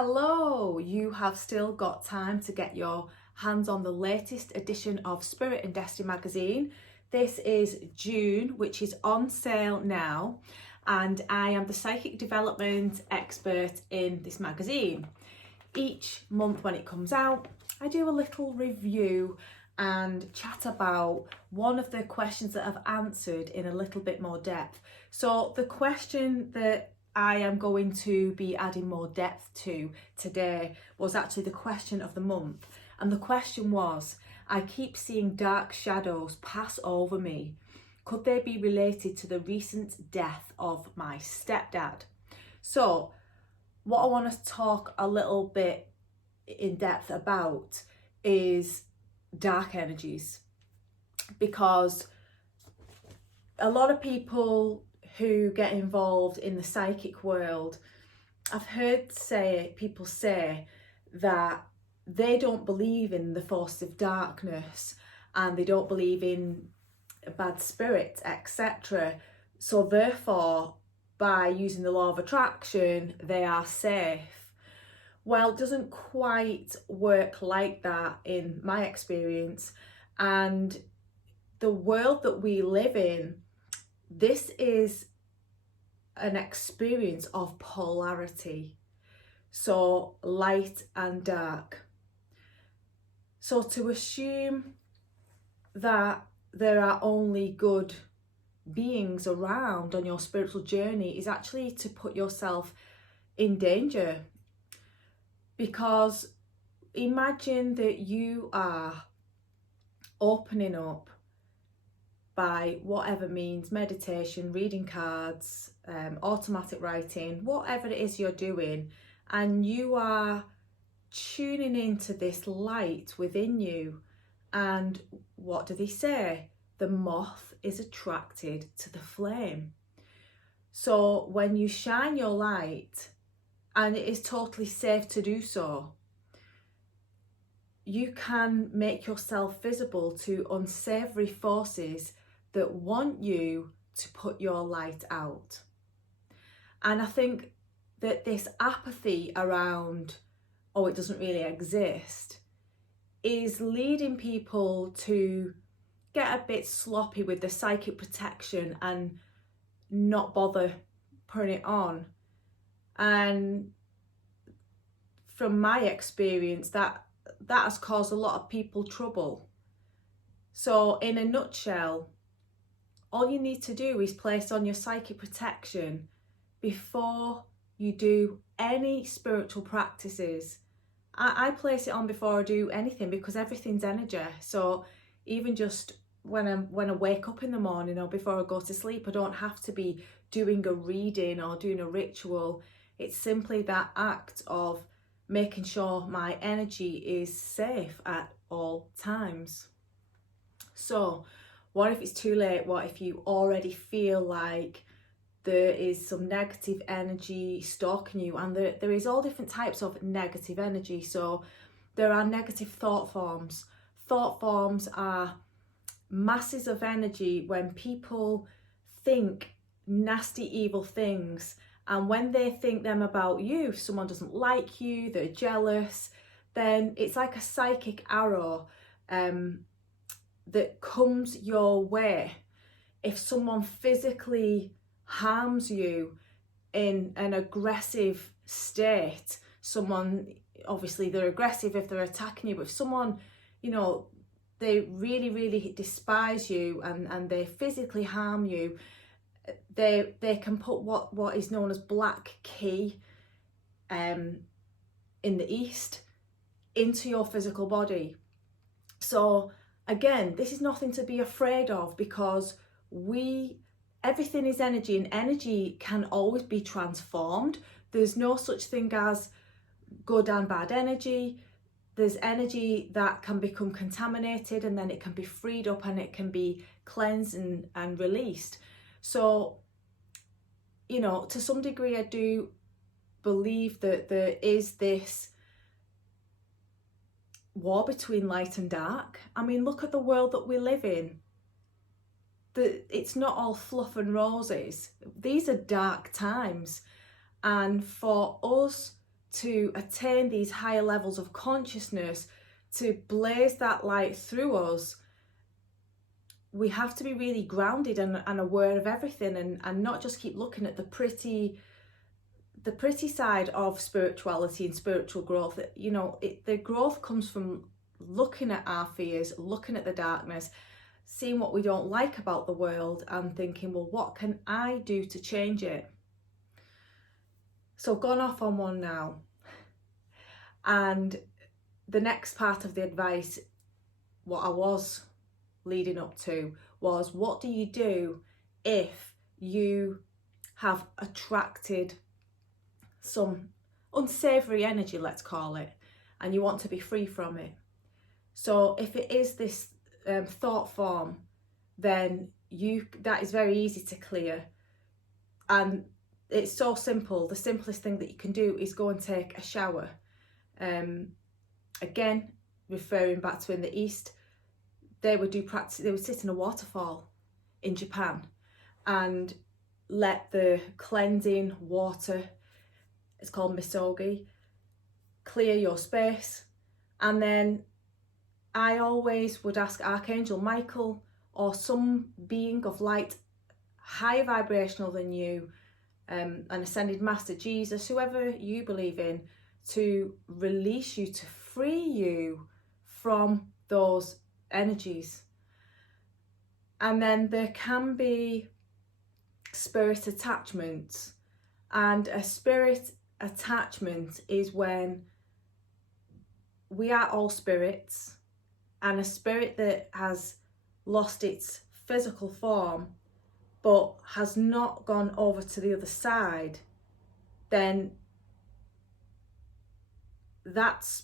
Hello, you have still got time to get your hands on the latest edition of Spirit and Destiny magazine. This is June, which is on sale now, and I am the psychic development expert in this magazine. Each month when it comes out, I do a little review and chat about one of the questions that I've answered in a little bit more depth. So the question that I am going to be adding more depth to today was actually the question of the month. And the question was, I keep seeing dark shadows pass over me. Could they be related to the recent death of my stepdad? So what I want to talk a little bit in depth about is dark energies, because a lot of people who get involved in the psychic world, I've heard people say that they don't believe in the force of darkness and they don't believe in bad spirits, etc. So therefore, by using the law of attraction, they are safe. Well, it doesn't quite work like that in my experience. And the world that we live in, this is an experience of polarity. So light and dark. So to assume that there are only good beings around on your spiritual journey is actually to put yourself in danger. Because imagine that you are opening up by whatever means, meditation, reading cards, automatic writing, whatever it is you're doing, and you are tuning into this light within you. And what do they say? The moth is attracted to the flame. So when you shine your light, and it is totally safe to do so, you can make yourself visible to unsavory forces that want you to put your light out. And I think that this apathy around, oh, it doesn't really exist, is leading people to get a bit sloppy with the psychic protection and not bother putting it on. And from my experience, that has caused a lot of people trouble. So in a nutshell, all you need to do is place on your psychic protection before you do any spiritual practices. I place it on before I do anything, because everything's energy. So even just when I wake up in the morning or before I go to sleep, I don't have to be doing a reading or doing a ritual. It's simply that act of making sure my energy is safe at all times. So what if it's too late? What if you already feel like there is some negative energy stalking you? And there is all different types of negative energy. So there are negative thought forms. Thought forms are masses of energy when people think nasty, evil things. And when they think them about you, if someone doesn't like you, they're jealous, then it's like a psychic arrow that comes your way. If someone physically harms you in an aggressive state, someone, obviously they're aggressive if they're attacking you, but if someone, they really, really despise you and they physically harm you, they can put what is known as black key in the East into your physical body. So again, this is nothing to be afraid of, because everything is energy, and energy can always be transformed. There's no such thing as good and bad energy. There's energy that can become contaminated and then it can be freed up and it can be cleansed and released. So, to some degree, I do believe that there is this war between light and dark. I mean, look at the world that we live in. It's not all fluff and roses. These are dark times. And for us to attain these higher levels of consciousness, to blaze that light through us, we have to be really grounded and aware of everything, and not just keep looking at the pretty side of spirituality and spiritual growth. You know, the growth comes from looking at our fears, looking at the darkness, seeing what we don't like about the world and thinking, well, what can I do to change it? So gone off on one now. And the next part of the advice, what I was leading up to, was what do you do if you have attracted some unsavory energy, let's call it, and you want to be free from it? So if it is this thought form, then that is very easy to clear, and it's so simple. The simplest thing that you can do is go and take a shower. Again, referring back to in the East, they would sit in a waterfall in Japan and let the cleansing water, it's called misogi, clear your space. And then I always would ask Archangel Michael or some being of light higher vibrational than you, an ascended master, Jesus, whoever you believe in, to release you, to free you from those energies. And then there can be spirit attachments, and a spirit attachment is when we are all spirits, and a spirit that has lost its physical form but has not gone over to the other side, then that's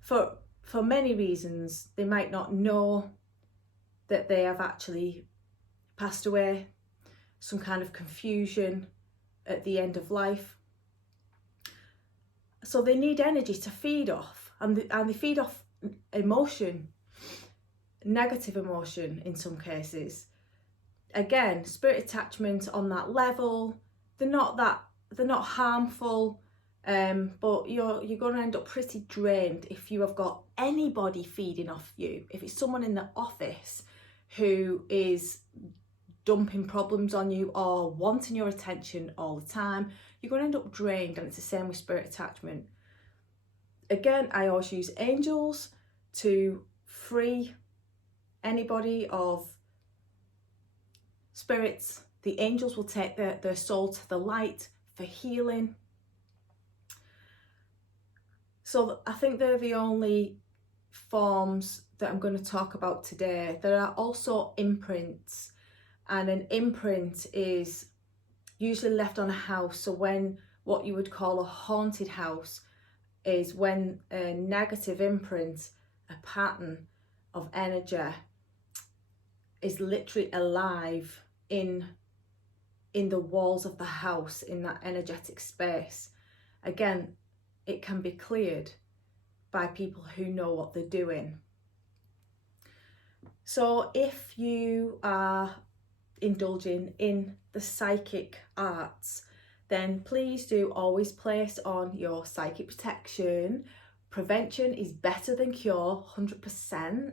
for many reasons. They might not know that they have actually passed away, some kind of confusion at the end of life. So they need energy to feed off, and they feed off emotion, negative emotion in some cases. Again, spirit attachment on that level, they're not harmful, but you're going to end up pretty drained if you have got anybody feeding off you. If it's someone in the office who is dumping problems on you or wanting your attention all the time, you're going to end up drained, and it's the same with spirit attachment. Again, I always use angels to free anybody of spirits. The angels will take their soul to the light for healing. So I think they're the only forms that I'm going to talk about today. There are also imprints, and an imprint is usually left on a house. So when what you would call a haunted house is when a negative imprint, a pattern of energy, is literally alive in the walls of the house, in that energetic space. Again, it can be cleared by people who know what they're doing. So if you are indulging in the psychic arts, then please do always place on your psychic protection. Prevention is better than cure, 100%.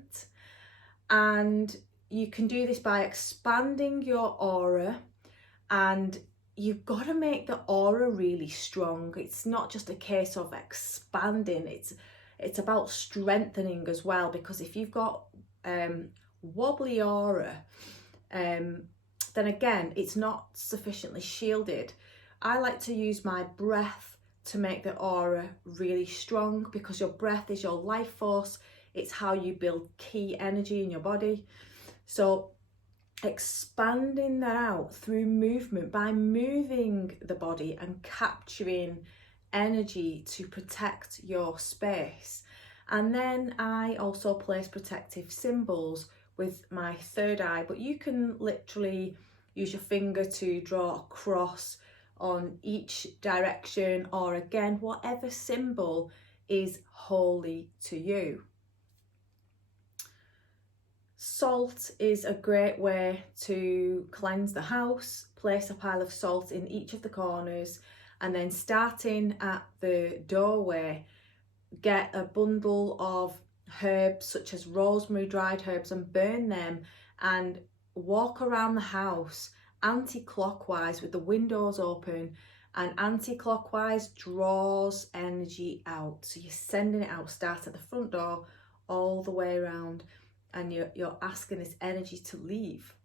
And you can do this by expanding your aura, and you've got to make the aura really strong. It's not just a case of expanding, it's about strengthening as well, because if you've got wobbly aura, then again, it's not sufficiently shielded. I like to use my breath to make the aura really strong, because your breath is your life force. It's how you build key energy in your body. So expanding that out through movement, by moving the body and capturing energy to protect your space. And then I also place protective symbols with my third eye, but you can literally use your finger to draw a cross on each direction, or again, whatever symbol is holy to you. Salt is a great way to cleanse the house. Place a pile of salt in each of the corners, and then starting at the doorway, get a bundle of herbs such as rosemary, dried herbs, and burn them, and walk around the house anti-clockwise with the windows open, and anti-clockwise draws energy out. So you're sending it out, start at the front door all the way around, and you're asking this energy to leave.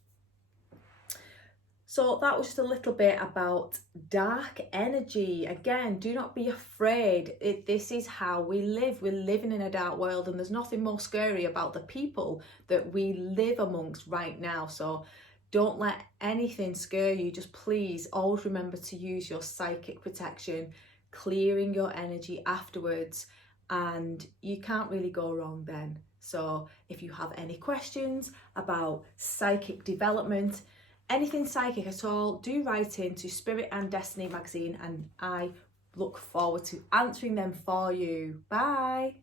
So that was just a little bit about dark energy. Again, do not be afraid. This is how we live. We're living in a dark world, and there's nothing more scary about the people that we live amongst right now. So don't let anything scare you. Just please always remember to use your psychic protection, clearing your energy afterwards, and you can't really go wrong then. So if you have any questions about psychic development, anything psychic at all, do write in to Spirit and Destiny magazine, and I look forward to answering them for you. Bye.